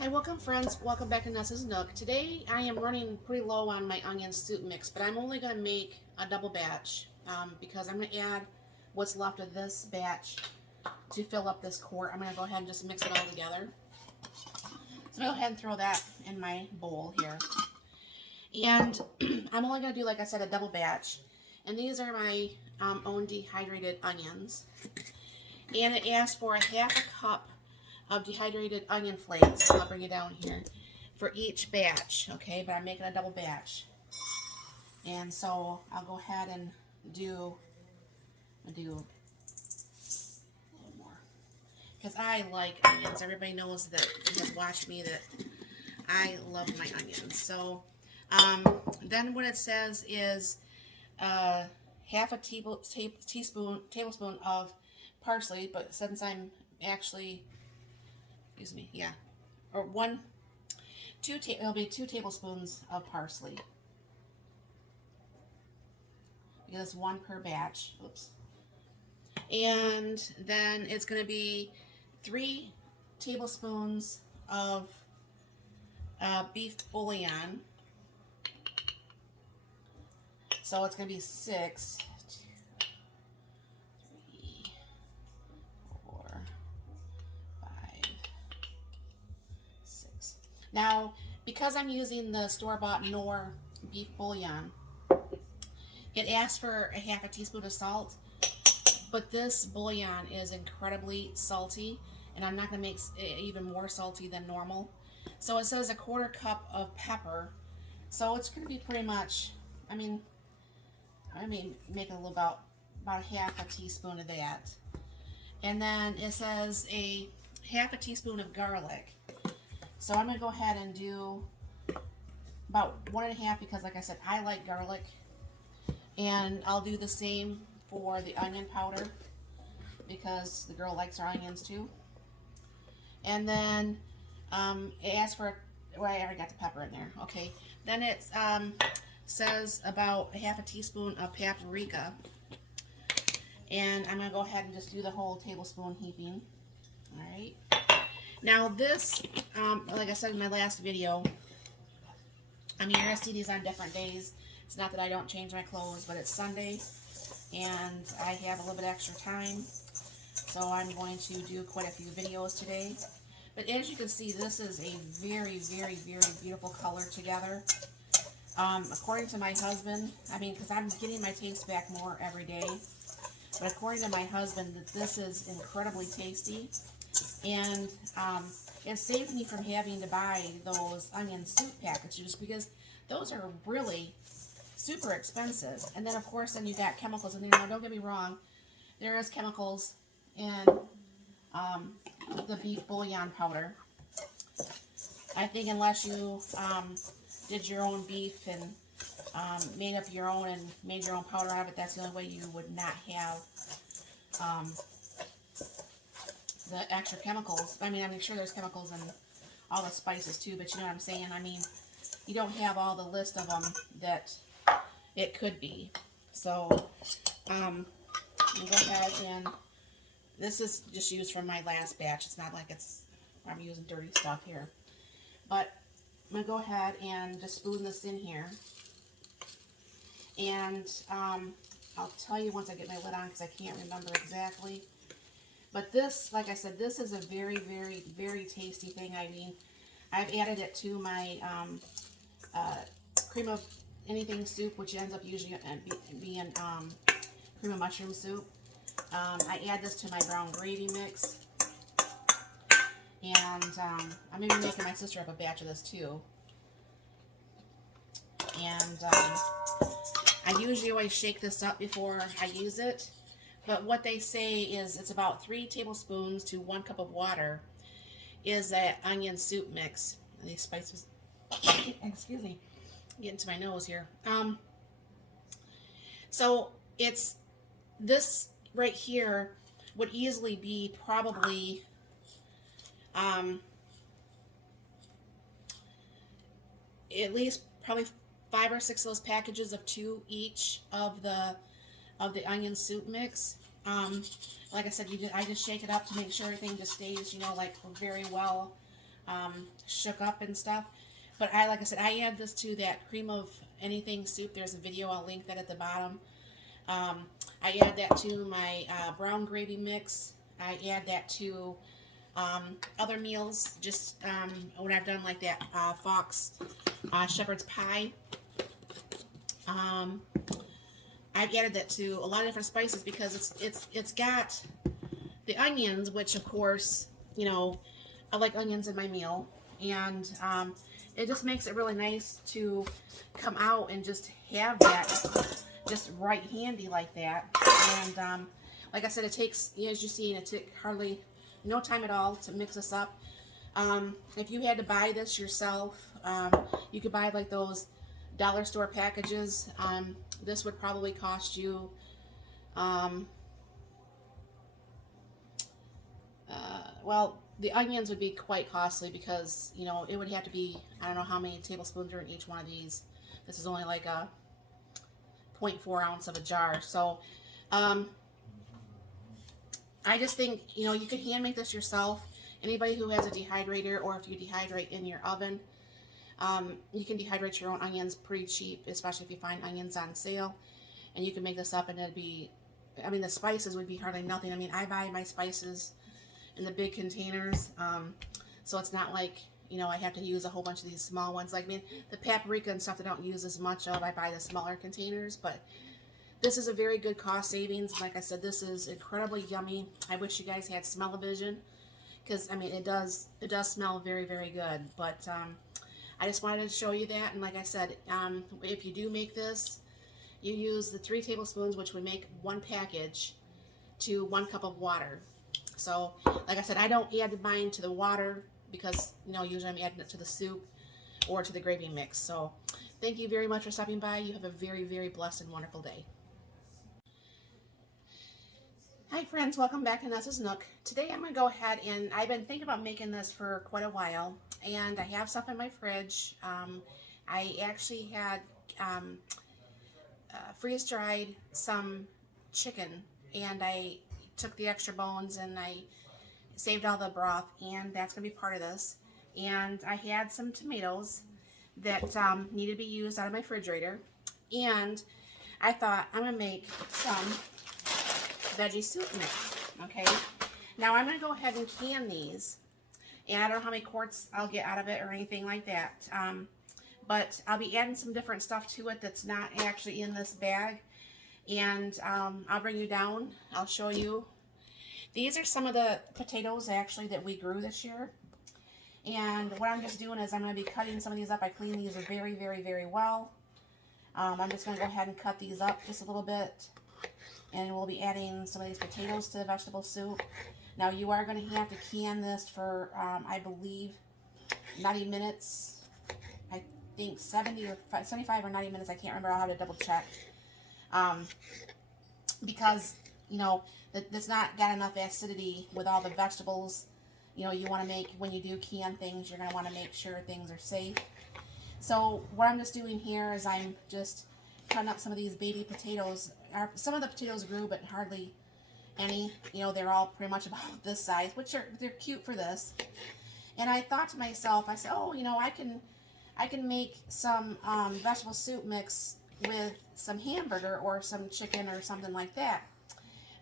Hi, welcome friends. Welcome back to Nessa's Nook. Today I am running pretty low on my onion soup mix, but I'm only going to make a double batch because I'm going to add what's left of this batch to fill up this quart. I'm going to go ahead and just mix it all together. So I'll go ahead and throw that in my bowl here. And I'm only going to do, like I said, a double batch. And these are my own dehydrated onions. And it asks for a half a cup of dehydrated onion flakes. I'll bring it down here for each batch, okay? But I'm making a double batch. And so I'll go ahead and do a little more. Because I like onions. Everybody knows that has watched me that I love my onions. So then what it says is half a tablespoon of parsley, but since I'm actually, excuse me, yeah, or it'll be 2 tablespoons of parsley because one per batch. Oops. And then it's going to be 3 tablespoons of beef bouillon. So it's going to be 6, 2, 3, 4, 5, 6. Now, because I'm using the store-bought Knorr beef bouillon, it asks for a half a teaspoon of salt, but this bouillon is incredibly salty, and I'm not going to make it even more salty than normal. So it says a quarter cup of pepper, so it's going to be pretty much, I mean, make a little about half a teaspoon of that. And then it says a half a teaspoon of garlic. So I'm going to go ahead and do about 1.5 because, like I said, I like garlic. And I'll do the same for the onion powder because the girl likes her onions too. And then it asks for, well, I already got the pepper in there. Okay. Then it says about a half a teaspoon of paprika. And I'm going to go ahead and just do the whole tablespoon heaping. All right. Now this, like I said in my last video, I mean, you're going to see these on different days. It's not that I don't change my clothes, but it's Sunday, and I have a little bit extra time, so I'm going to do quite a few videos today. But as you can see, this is a very, very, very beautiful color together. According to my husband, I mean, because I'm getting my taste back more every day, but according to my husband, that this is incredibly tasty, and it saved me from having to buy those onion soup packages because those are really super expensive. And then of course then you got chemicals in there. Now don't get me wrong, there is chemicals in the beef bouillon powder. I think unless you did your own beef and made up your own and made your own powder out of it, that's the only way you would not have the extra chemicals. I mean, I'm sure there's chemicals in all the spices too, but you know what I'm saying? I mean, you don't have all the list of them that it could be. So, I'm go ahead and this is just used from my last batch. It's not like I'm using dirty stuff here. But I'm going to go ahead and just spoon this in here. And I'll tell you once I get my lid on because I can't remember exactly. But this, like I said, this is a very, very, very tasty thing. I mean, I've added it to my cream of anything soup, which ends up usually being cream of mushroom soup. I add this to my brown gravy mix. And I'm going to be making my sister up a batch of this too. And I usually always shake this up before I use it. But what they say is it's about 3 tablespoons to 1 cup of water is that onion soup mix. These spices, excuse me, getting to my nose here. So it's this right here would easily be probably at least probably 5 or 6 of those packages of 2 each of the onion soup mix. Like I said, I just shake it up to make sure everything just stays, you know, like very well shook up and stuff. But like I said, I add this to that cream of anything soup. There's a video, I'll link that at the bottom. I add that to my brown gravy mix. I add that to other meals, just when I've done like that Fox shepherd's pie. I've added that to a lot of different spices because it's got the onions, which of course, you know, I like onions in my meal, and it just makes it really nice to come out and just have that just right handy like that. And like I said, it takes, as you see, it took hardly no time at all to mix this up. If you had to buy this yourself, you could buy like those dollar store packages. This would probably cost you well, the onions would be quite costly because, you know, it would have to be, I don't know how many tablespoons are in each one of these. This is only like a 0.4 ounce of a jar. So I just think, you know, you could hand make this yourself. Anybody who has a dehydrator, or if you dehydrate in your oven, you can dehydrate your own onions pretty cheap, especially if you find onions on sale. And you can make this up and it'd be, I mean, the spices would be hardly nothing. I mean, I buy my spices in the big containers, so it's not like, you know, I have to use a whole bunch of these small ones. Like, I mean, the paprika and stuff I don't use as much of, I buy the smaller containers. But this is a very good cost savings. Like I said, this is incredibly yummy. I wish you guys had smell-o-vision, because I mean, it does smell very, very good. But I just wanted to show you that. And like I said, if you do make this, you use the 3 tablespoons, which would make 1 package, to 1 cup of water. So, like I said, I don't add mine to the water because, you know, usually I'm adding it to the soup or to the gravy mix. So, thank you very much for stopping by. You have a very, very blessed and wonderful day. Hi friends, welcome back to Nessa's Nook. Today I'm going to go ahead and I've been thinking about making this for quite a while, and I have stuff in my fridge. I actually had freeze-dried some chicken, and I took the extra bones and I saved all the broth, and that's going to be part of this. And I had some tomatoes that needed to be used out of my refrigerator, and I thought I'm going to make some veggie soup mix. Okay, now I'm going to go ahead and can these, and I don't know how many quarts I'll get out of it or anything like that, but I'll be adding some different stuff to it that's not actually in this bag. And I'll bring you down. I'll show you. These are some of the potatoes actually that we grew this year. And what I'm just doing is I'm going to be cutting some of these up. I clean these very, very, very well. I'm just going to go ahead and cut these up just a little bit. And we'll be adding some of these potatoes to the vegetable soup. Now you are going to have to can this for, I believe, 90 minutes. I think 75 or 90 minutes. I can't remember. I'll have to double check. Because, you know, that's not got enough acidity with all the vegetables. You know, you want to make, when you do can things, you're going to want to make sure things are safe. So what I'm just doing here is I'm just cutting up some of these baby potatoes. Some of the potatoes grew, but hardly any. You know, they're all pretty much about this size, which they're cute for this. And I thought to myself, I said, oh, you know, I can make some vegetable soup mix with some hamburger or some chicken or something like that.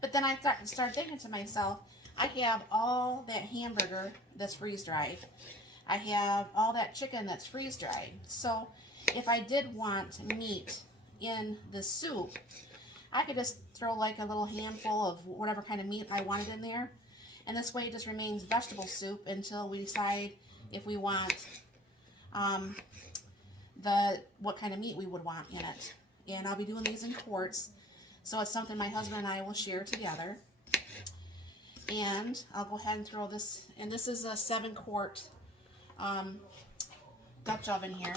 But then I started thinking to myself, I have all that hamburger that's freeze-dried. I have all that chicken that's freeze-dried. So if I did want meat in the soup, I could just throw like a little handful of whatever kind of meat I wanted in there. And this way it just remains vegetable soup until we decide if we want what kind of meat we would want in it. And I'll be doing these in quarts, so it's something my husband and I will share together. And I'll go ahead and throw this, and this is a 7-quart Dutch oven here.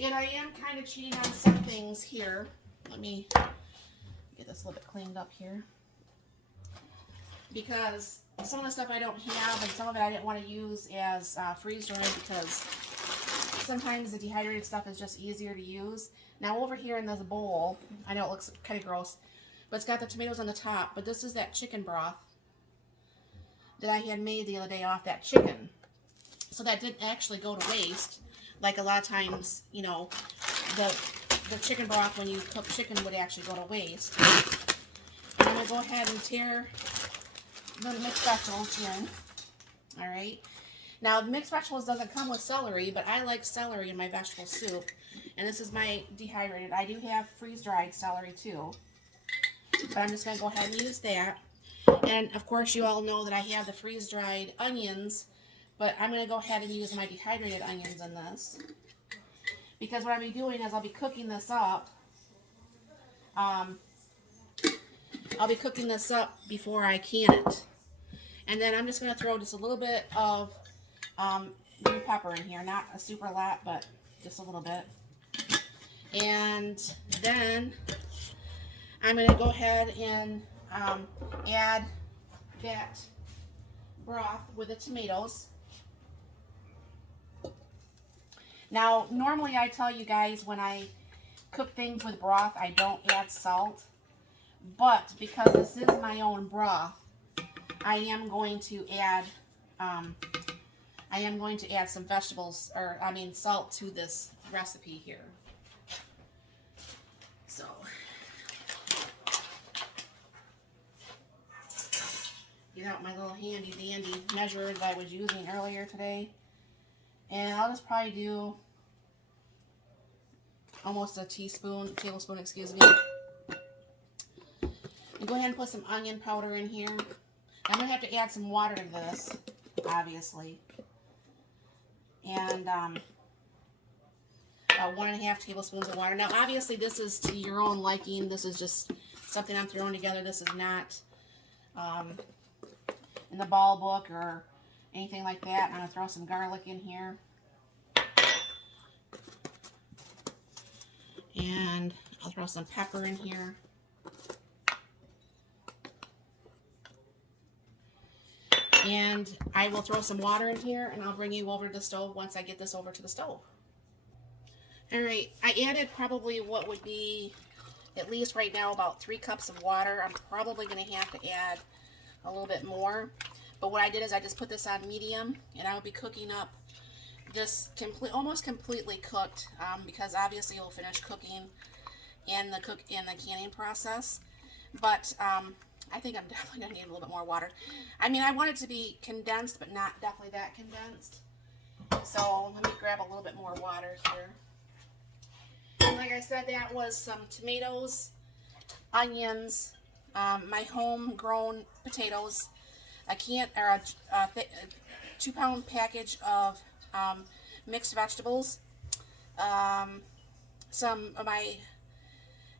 And I am kind of cheating on some things here. Let me get this a little bit cleaned up here, because some of the stuff I don't have, and some of it I didn't want to use as freeze-dried, because sometimes the dehydrated stuff is just easier to use. Now over here in this bowl, I know it looks kind of gross, but it's got the tomatoes on the top. But this is that chicken broth that I had made the other day off that chicken. So that didn't actually go to waste. Like a lot of times, you know, the chicken broth when you cook chicken would actually go to waste. And I'm going to go ahead and tear the mixed vegetables in. Alright. Now, mixed vegetables doesn't come with celery, but I like celery in my vegetable soup. And this is my dehydrated. I do have freeze-dried celery too. But I'm just going to go ahead and use that. And, of course, you all know that I have the freeze-dried onions. But I'm going to go ahead and use my dehydrated onions in this. Because what I'll be doing is I'll be cooking this up. I'll be cooking this up before I can it. And then I'm just going to throw just a little bit of green pepper in here. Not a super lot, but just a little bit. And then I'm going to go ahead and add that broth with the tomatoes. Now, normally I tell you guys when I cook things with broth, I don't add salt. But because this is my own broth, I am going to add some vegetables, or I mean salt to this recipe here. So get out my little handy dandy measure that I was using earlier today. And I'll just probably do almost a tablespoon, excuse me. And go ahead and put some onion powder in here. I'm going to have to add some water to this, obviously. And about 1.5 tablespoons of water. Now, obviously, this is to your own liking. This is just something I'm throwing together. This is not in the ball book or anything like that. I'm going to throw some garlic in here. And I'll throw some pepper in here. And I will throw some water in here, and I'll bring you over to the stove once I get this over to the stove. Alright, I added probably what would be, at least right now, about 3 cups of water. I'm probably going to have to add a little bit more. But what I did is I just put this on medium, and I will be cooking up just almost completely cooked, because obviously you'll finish cooking in the canning process. But I think I'm definitely going to need a little bit more water. I mean, I want it to be condensed, but not definitely that condensed. So let me grab a little bit more water here. And like I said, that was some tomatoes, onions, my homegrown potatoes, a 2-pound package of mixed vegetables, some of my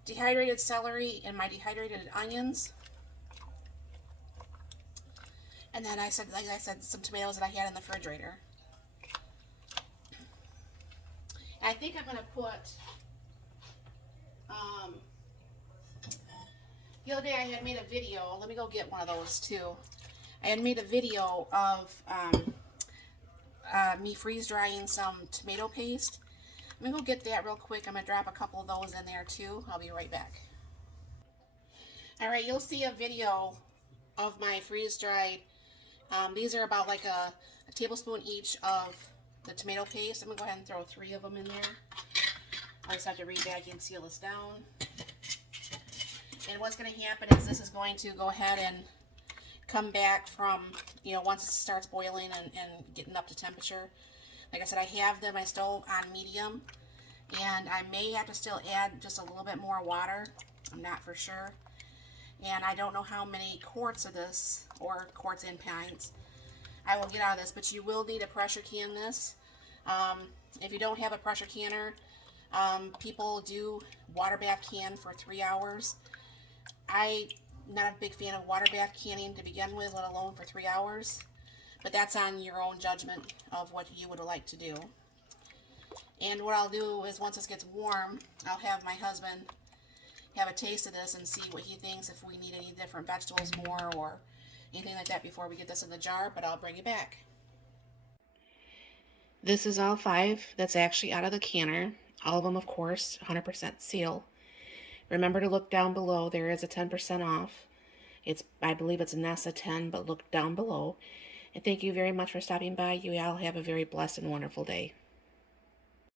dehydrated celery and my dehydrated onions, and then like I said, some tomatoes that I had in the refrigerator. And I think I'm going to put, the other day I had made a video, let me go get one of those too. I had made a video of me freeze drying some tomato paste. I'm going to go get that real quick. I'm going to drop a couple of those in there too. I'll be right back. Alright, you'll see a video of my freeze dried. These are about like a tablespoon each of the tomato paste. I'm going to go ahead and throw 3 of them in there. I just have to read-back and seal this down. And what's going to happen is this is going to go ahead and come back from, you know, once it starts boiling and getting up to temperature. Like I said, I have my stove on medium, and I may have to still add just a little bit more water. I'm not for sure. And I don't know how many quarts of this, or quarts and pints, I will get out of this, but you will need a pressure can this. If you don't have a pressure canner, people do water bath can for 3 hours. I'm not a big fan of water bath canning to begin with, let alone for 3 hours. But that's on your own judgment of what you would like to do. And what I'll do is once this gets warm, I'll have my husband have a taste of this and see what he thinks, if we need any different vegetables more or anything like that before we get this in the jar, but I'll bring it back. This is all 5 that's actually out of the canner. All of them, of course, 100% seal. Remember to look down below. There is a 10% off. I believe it's Nessa 10, but look down below. And thank you very much for stopping by. You all have a very blessed and wonderful day.